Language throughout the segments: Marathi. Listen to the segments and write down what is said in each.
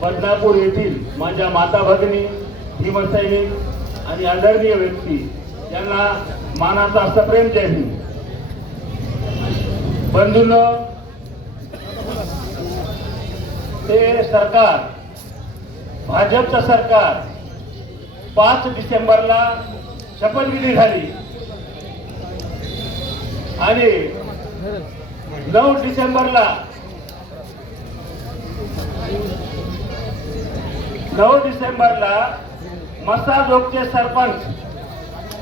बदलापूर येथील माझ्या माता भगिनी भीमसैनिक आणि आदरणीय व्यक्ती यांना मानाचा सप्रेम प्रेम हिंद. बंधून ते सरकार भाजपचं सरकार पाच डिसेंबरला शपथविधी झाली. आणि नऊ डिसेंबरला नऊ डिसेंबरला मसाजोगचे सरपंच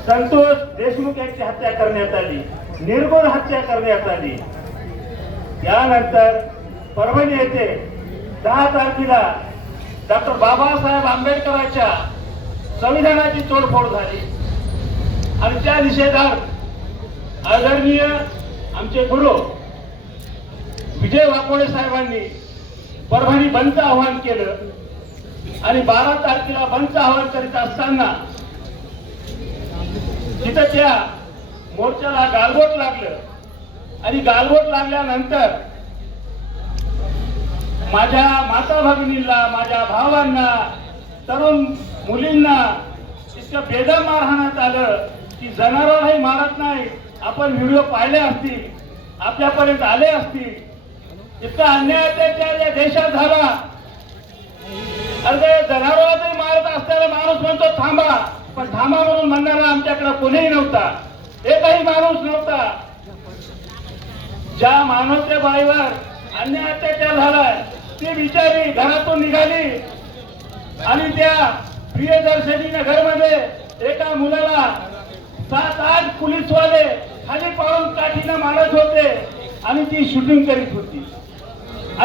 संतोष देशमुख यांची हत्या करण्यात आली. निर्गुण हत्या करण्यात आली. त्यानंतर परभणी येथे दहा तारखेला डॉक्टर बाबासाहेब आंबेडकरांच्या संविधानाची तोडफोड झाली. आणि त्या निषेधार्थ आदरणीय आमचे गुरु विजय वाकोडे साहेबांनी परभणी बंदचं आवाहन केलं. आणि बारा तारखेला बंच आवाहन करीत असताना तिथं त्या मोर्चाला गालबोट लागलं आणि गालबोट लागल्यानंतर माझ्या माता भगिनीला माझ्या भावांना तरुण मुलींना इतकं बेदम मारहाणात आलं की जनावरही मारत नाही. आपण व्हिडिओ पाहिले असतील आपल्यापर्यंत आले असतील. इतका अन्याय अत्याचार या देशात झाला. अरे ते मारत असताना माणूस म्हणतो थांबा. पण थांबा म्हणून म्हणणारा आमच्याकडे कोणीही नव्हता. एकही माणूस नव्हता. ज्या मानवच्या बाईवर अन्याय अत्याचार झालाय ती बिचारी घरातून निघाली. आणि त्या प्रियदर्शनी नगरमध्ये एका मुलाला सात आठ पोलीसवाले खाली पाळून काठीनं मारत होते आणि ती शूटिंग करीत होती.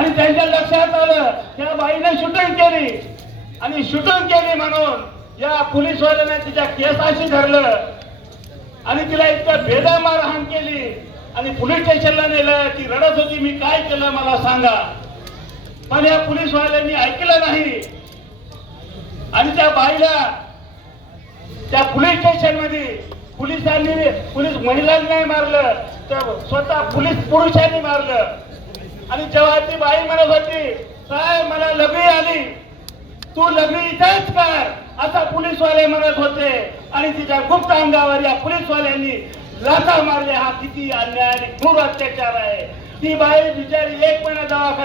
आणि त्यांच्या लक्षात आलं त्या बाईने शूटिंग केली. आणि शूटिंग केली म्हणून या पोलीसवाल्याने तिच्या केसाशी धरलं. आणि तिला इतकं बेदा मारहाण केली. आणि पोलीस स्टेशनला नेलं ती रडत होती मी काय केलं मला सांगा. पण या पोलीसवाल्यांनी ऐकलं नाही. आणि त्या बाईला त्या पोलीस स्टेशनमध्ये पोलिसांनी पोलीस महिलांनी नाही मारलं तर स्वतः पोलीस पुरुषांनी मारलं. आणि जेव्हा ती बाई म्हणत होती काय मला लघवी आली. तू लघवी इथेच कर. असं पोलीसवाले म्हणत होते. आणि तिच्या गुप्त अंगावर या पोलीसवाल्यांनी लाथा मारल्या हा किती अन्याय आणि क्रूर अत्याचार आहे. ती बाई बिचारी एक महिना दवाखान्यात